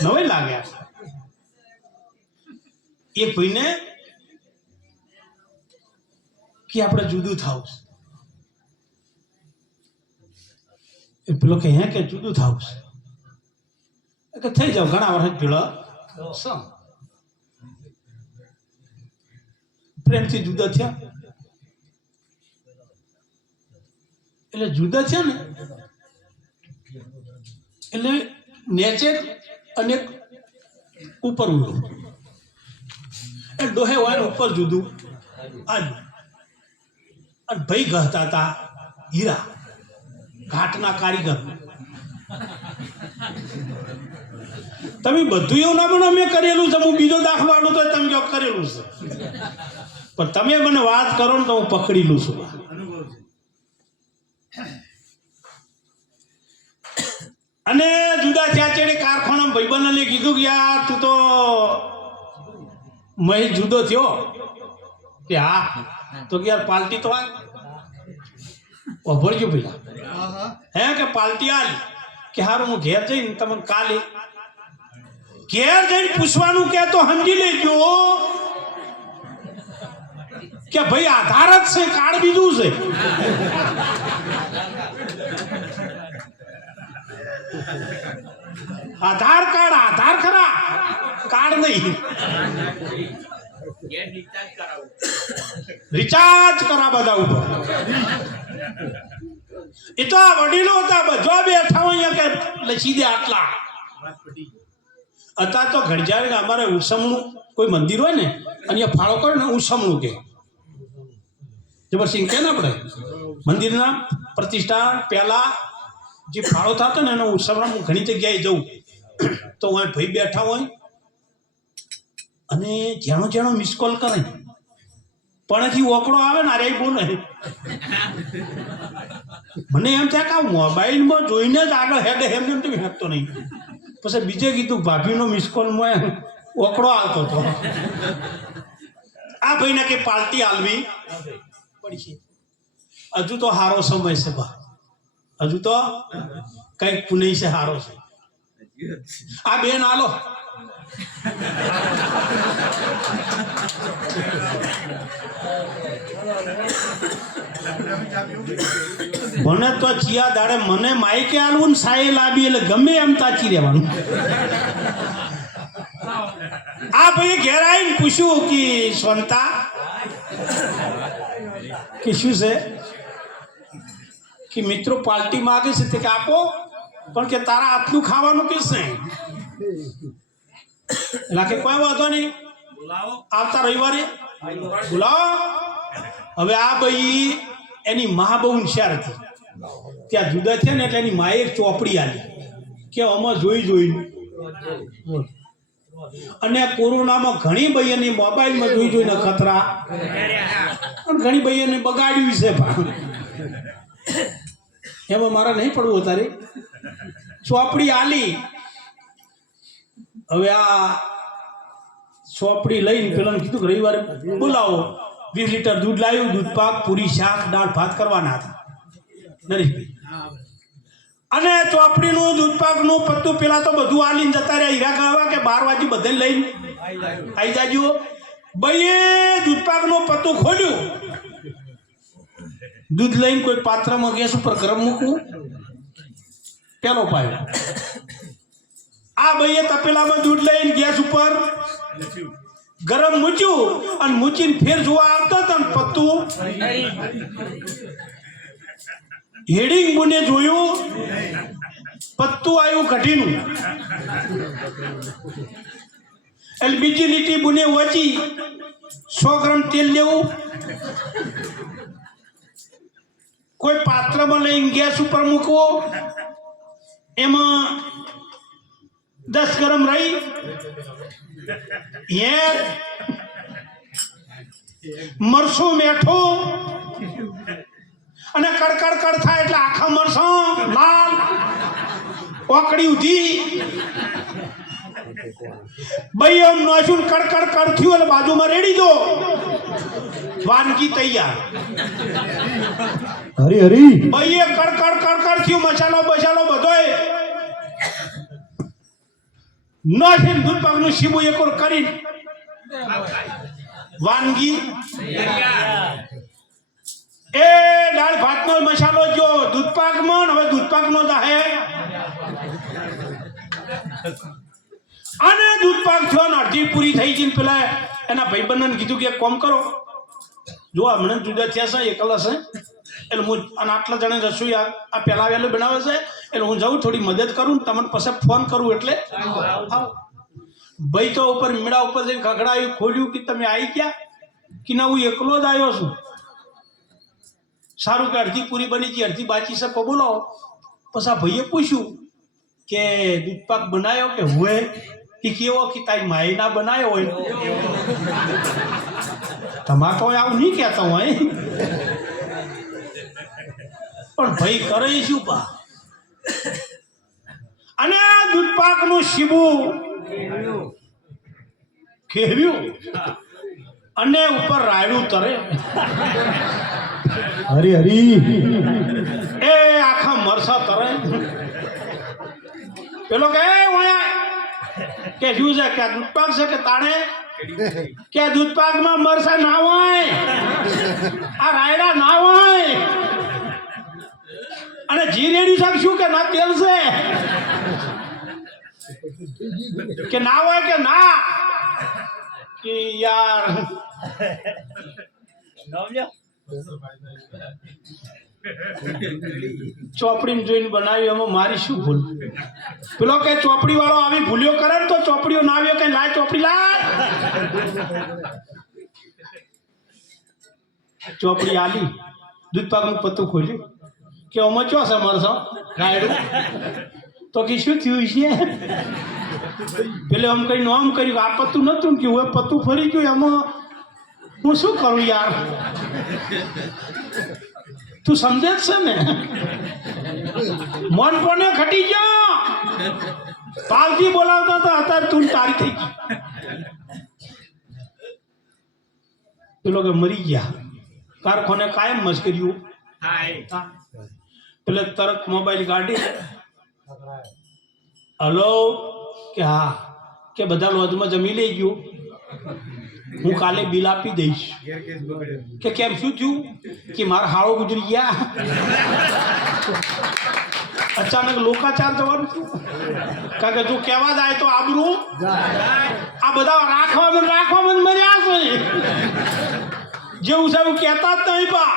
નવાઈ લાગે. એક ભાઈને કે આપણે જુદું થાવ, એ પેલો કે હે કે જુદું થાવ કે થઈ જાવ, ઘણા વર્ષ પેલા પ્રેમથી જુદા થયા. એટલે જુદા થયા ને એટલે નેચે અને ઉપર ઉડો એ ડોહે હોય ઉપર જુદું અને ભાઈ ગહતા હતા હીરા ઘાટના કારીગર. તમે બધું એવું ના મને મેં કરેલું છે, હું બીજો દાખલો આડું તો તમે જો કરેલું છે, પણ તમે મને વાત કરો ને તો હું પકડી લઉં છું. અને જુદા થયા છે કારખાના ભાઈબંધને કીધું કે યાર તું તો મહેશ જુદો થયો કે હા, તો કે યાર પાર્ટી તો આ ભરજો પેલા હે કે પાર્ટી આલ કે હારું હું ઘેર જઈને તમને કાલે ઘેર જઈને પૂછવાનું કે તો સમજી લેજો કે ભાઈ આધાર જ છે, કાર્ડ બીજું છે. આધાર કાર્ડ આધાર ખરા, કાર્ડ નહીં. રિચાર્જ કરા બધા ઉપર. એ તો આ વડીલો હતા બધા બેઠા હોય કે લસી દે આટલા. અત્યારે તો ઘડિયાળ અમારે ઉસમણું કોઈ મંદિર હોય ને અહીંયા ફાળો કરે ને ઉસમણું કે જબરસિંહ કે ને આપણે મંદિરના પ્રતિષ્ઠા પહેલા જે ફાળો થતો ને એનો ઉસમણા હું ઘણી જગ્યાએ જઉં તો હું ભાઈ બેઠા હોય અને જેનો જેનો મિસ કોલ કરે પણ હજી ઓકડો આવે ને અરે બોલે મને એમ થાય કે મોબાઈલમાં જોઈને જ આગળ હેડે એમને એમ હેડતો નહીં. પછી બીજે કીધું ભાભીનો મિસ કોલમાં ઓકડો આવતો હતો. આ ભાઈને કે પાર્ટી આલવી પડી છે. હજુ તો હારો સમય છે બા, હજુ તો કઈક પુનઈ છે હારો છે. આ બેન આલો મને તો ચિયા દાડે મને માઈકે આલવું ને સાયે લાવી એટલે ગમે એમ તાચી રહેવાનું. આ ભાઈ ઘેર આવીને પૂછ્યું કે સ્વંતા કે શું છે કે મિત્રો પાર્ટી માગે છે તે કે આપો, પણ કે તારા હાથનું ખાવાનું કે છે એટલે કે કોઈ વાંધો નહીં આવતા રવિવારે બોલાવો. હવે આ ભાઈ એની મા બહુ હોશિયાર હતી, ત્યાં જુદા થયા ને એટલે એની માએ એક ચોપડી આલી કે આમાં જોઈ જોઈને. અને કોરોનામાં ઘણી ભાઈઓને મોબાઈલમાં જોઈ જોઈને ખતરા અને ઘણી ભાઈઓને બગાડ્યું છે. એમાં મારે નહીં પડવું તારે ચોપડી આલી. હવે આ ચોપડી લઈને પેલા કીધું કે રવિવારે બોલાવો. 20 લીટર દૂધ લાવ્યું, દૂધ પાક, પૂરી, શાક, દાળ ભાત કરવાના હતા નરેશભાઈ. અને ચોપડીનું દૂધ પાકનું પત્તું પેલા તો બધું આલીને જતા રહ્યા. હીરા કહેવા કે 12 વાગે બધાને લઈને આવી જાજો. ભાઈએ દૂધ પાકનું પત્તું ખોલ્યું, દૂધ લઈને કોઈ પાત્રમાં ગેસ ઉપર ગરમ મૂકવું, પેલો પાયો. આ ભાઈએ તપેલામાં દૂધ લઈને ગેસ ઉપર ગરમ મૂક્યું અને મૂકીને ફેર જોવા આવતો હતો ને પત્તું હેડિંગ બુને જોયું, પત્તું આવ્યું કઢીનું. એટલે બીજી લીટી બુને વચી 100 ગ્રામ તેલ લેવું, કોઈ પાત્રમાં લઈને ગેસ ઉપર મૂકવો, એમાં 10 ગરમ રહી મરસું મેઠું અને કડકડ કડ થાય એટલે આખા મરસા લાલ ઓકડી ઉધી ભાઈ એમ નોશું કડકડ કડ થયું એટલે બાજુમાં રેડી દો, વાનગી તૈયાર. હરી હરી ભાઈ એ કડકડ કડકડ થયું, મસાલો બસાલો બધોય છે દૂધ પાકનું શીબું એક વાર કરીને વાનગી એ દાળ ભાતનો મસાલો જો દૂધ પાકમાં હવે દૂધ પાકનો દાહે અને દૂધ પાક થયો ને અડધી પૂરી થઈ ગઈ પેલા એના ભાઈબંધને કીધું કે એક કામ કરો જો હમણાં જુદા થયા છે એકલા છે એટલે હું અને આટલા જણા રસોઈ આ પહેલા વહેલું બનાવે છે એટલે હું જાઉં થોડી મદદ કરું ને તમને પછી ફોન કરું એટલે ભાઈ તો ઉપર મીડા ઉપર જઈને ખગડાયું ખોલ્યું કે તમે આવી ગયા કે ના હું એકલો જ આવ્યો છું સારું કે અડધી પૂરી બની ગઈ અડધી બાકી છે બોલાવો પછી આ ભાઈએ પૂછ્યું કે દૂધ પાક બનાવ્યો કે હોય કે કેવો કે તારી માઈ ના બનાવ્યો હોય તમારે તો આવું નહીં કહેતા હોય પણ ભાઈ કરે શું પા અને દૂધ પાકનું શીબું ખેવ્યું અને ઉપર રાયડું તરે હરી હરી એ આખા મરસા તરે પેલો કે કે શું છે કે દૂધ પાક છે કે તાણે કે દૂધ પાકમાં મરસા ના હોય આ રાયડા ના હોય અને જી રેડી શકશું કે ના તેલ છે કે ના હોય કે ના કે યાર ચોપડી જોઈને બનાવી એમાં મારી શું ભૂલ પેલો કે ચોપડી વાળો આવી ભૂલ્યો કરે ને તો ચોપડીઓ ના આવ્યો કે લાય ચોપડી લાય ચોપડી આલી દૂધ પાકનું પત્તું ખોલ્યું કે આમાં ચો છે મરસો રાયડું તો કે શું થયું છે પેલે આમ કરીને આમ કર્યું આ પત્તું નતું કે હવે પત્તું ફરી ગયું એમાં હું શું કરું યાર તું સમજે જ છે ને મન કોને ખટી ગયો પાલથી બોલાવતા હતા અત્યારે તું તારી થઈ ગઈ પેલો કે મરી ગયા કારખાને કાયમ મસ્કર્યું પેલે તરત મોબાઈલ કાઢી હલો કે હા કે બધા લોજમાં જમી લઈ ગયું હું કાલે બિલ આપી દઈશ કે કેમ શું થયું કે મારા હાળો ગુજરી ગયા અચાનક લોકાચાર જવાનું છું કારણ કે તું કહેવા જાય તો આબરૂ આ બધા રાખવામાં મર્યા છે જેવું છે એવું કહેતા જ નહીં પા